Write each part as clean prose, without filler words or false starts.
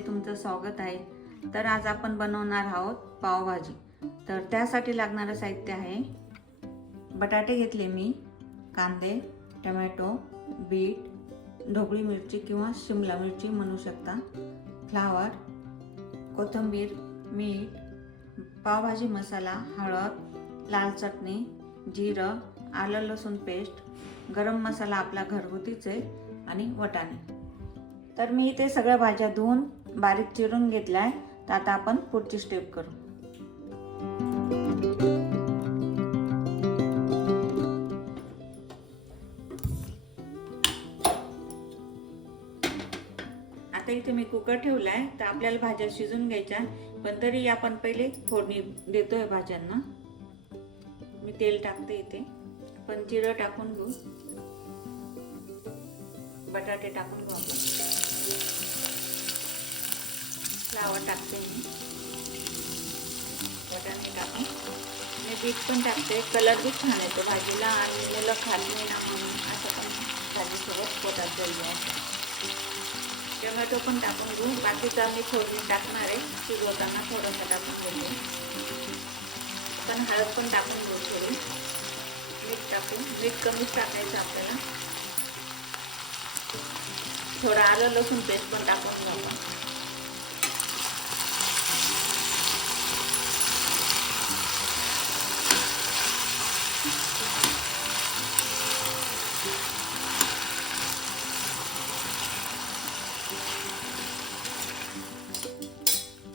मध्ये तुमचं स्वागत आहे। तर आज आपण बनवणार आहोत पावभाजी। तर त्यासाठी लागणारे साहित्य आहे, बटाटे घेतले मी, कांदे, टोमॅटो, बीट, ढोबळी मिरची किंवा शिमला मिरची म्हणू शकता, फ्लावर, कोथिंबीर, मीठ, पावभाजी मसाला, हळद, लाल चटणी, जिरं, आलं लसूण पेस्ट, गरम मसाला आपला घरगुतीच आहे आणि वाटाणे। तर मी इथे सगळ्या भाज्या धुवून बारीक चिरून घेतलाय। तर आता आपण पुढची स्टेप करू। आता इथे मी कुकर ठेवलाय। तर आपल्याला भाज्या शिजून घ्यायच्या, पण तरी आपण पहिले फोडणी देतोय भाज्यांना। मी तेल टाकते इथे, पण जिरं टाकून घेऊ, बटाटे टाकून घेऊ आपण, फ्लावर टाकते मी, वाटाणे टाकून मी बीट पण टाकते। कलर भी छान येतो भाजीला आणि मुलं खात नाही ना म्हणून असं पण भाजीसोबत पोटात जाईल असं। टोमॅटो पण टाकून घेऊ, बाकीचा मी फोडणी टाकणार आहे, शिजवताना थोडंसं टाकून घेते। पण हळद पण टाकून घेऊ थोडी, मीठ टाकून, मीठ कमीच टाकायचं आपल्याला, थोडं आलं लसूण पेस्ट पण टाकून घेऊ आपण।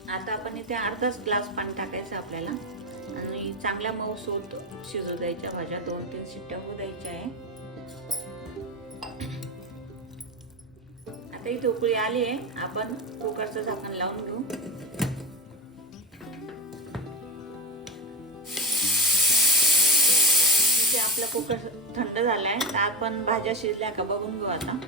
आता आपण इथे अर्धाच ग्लास पाणी टाकायचं आपल्याला आणि चांगल्या मऊसूत शिजू द्यायच्या भाज्या, 2-3 शिट्ट्या होऊ द्यायच्या आहे। आता इथे उकळी आली आहे, आपण कुकरचं झाकण लावून घेऊ। इथे आपला कुकर थंड झालाय, तर आपण भाज्या शिजल्या का बघून घेऊ आता।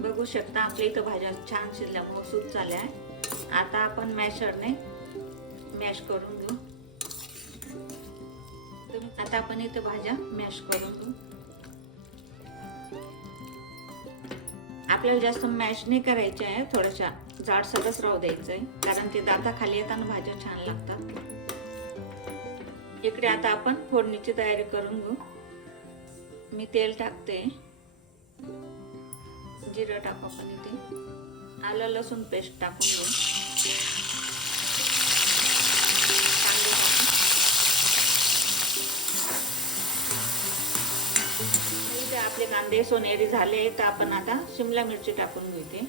बघू शकता आपल्या इथं भाज्या छान शिजल्या, मऊसूत झाल्या आहे। आता आपण मॅशरने मॅश करून घेऊ। आता आपण इथं भाज्या मॅश करून घेऊ। आपल्याला जास्त मॅश नाही करायचे आहे, थोड्याशा जाडसरच राहू द्यायचं आहे, कारण ते दाताखाली येताना भाज्या छान लागतात। इकडे आता आपण फोडणीची तयारी करून घेऊ। मी तेल टाकते, जिरं टाकू आपण इथे, आलं लसूण पेस्ट टाकून घेऊ, कांदे टाकू, इथे आपले कांदे सोनेरी झाले, तर आपण आता शिमला मिरची टाकून घेऊ इथे।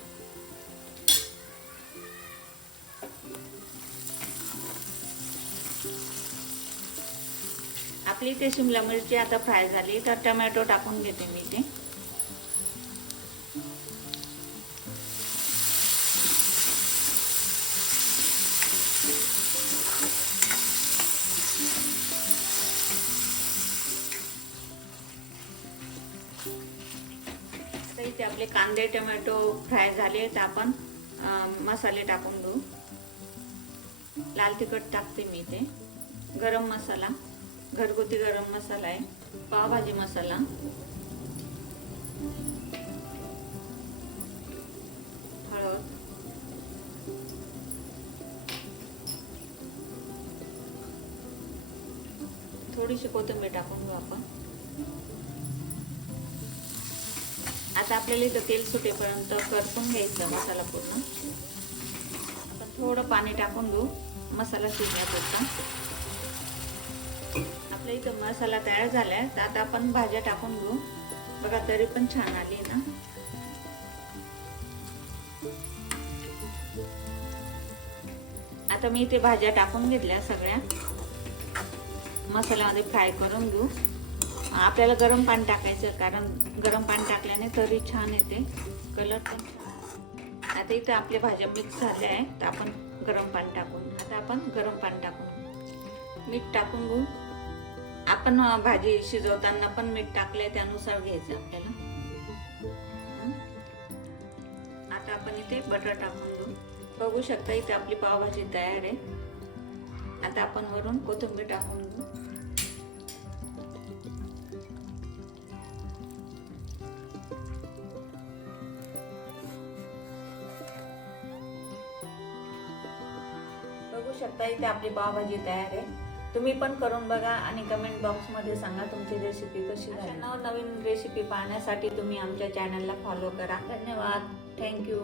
आपली इथे शिमला मिरची आता फ्राय झाली, तर टोमॅटो टाकून घेते मी इथे। इथे आपले कांदे टोमॅटो फ्राय झाले, तर आपण मसाले टाकून घेऊ। लाल तिखट टाकते मी इथे, गरम मसाला, घरगुती गरम मसाला आहे, पावभाजी मसाला, हळद, थोडीशी कोथिंबीर टाकून घेऊ आपण। आता आपल्याला इथं तेल सुटेपर्यंत करपून घ्यायचं मसाला पूर्ण। आपण थोडं पाणी टाकून घेऊ मसाला शिजण्यापुरता। आपल्या इथं मसाला तयार झालाय, तर आता आपण भाज्या टाकून घेऊ। बघा तरी पण छान आली ना। आता मी इथे भाज्या टाकून घेतल्या सगळ्या, मसाल्यामध्ये फ्राय करून घेऊ। आपल्याला गरम पाणी टाकायचं, कारण गरम पाणी टाकल्याने तरी छान येते, कलर पण छान। आता इथे आपल्या भाज्या मिक्स झाल्या आहे, तर आपण गरम पाणी टाकून, आता आपण गरम पाणी टाकून मीठ टाकून घेऊ। आपण भाजी शिजवताना पण मीठ टाकलंय, त्यानुसार घ्यायचं आपल्याला। आता आपण इथे बटर टाकून घेऊ। बघू शकता इथे आपली पावभाजी तयार आहे। आता आपण वरून कोथिंबीर टाकून घेऊ। बघू शकता इथे आपली पावभाजी तयार आहे. तुम्ही पण करून बघा आणि कमेंट बॉक्समध्ये सांगा तुमची रेसिपी कशी झाली. नवीन रेसिपी पाहण्यासाठी तुम्ही आमच्या चॅनलला फॉलो करा. धन्यवाद. थँक्यू.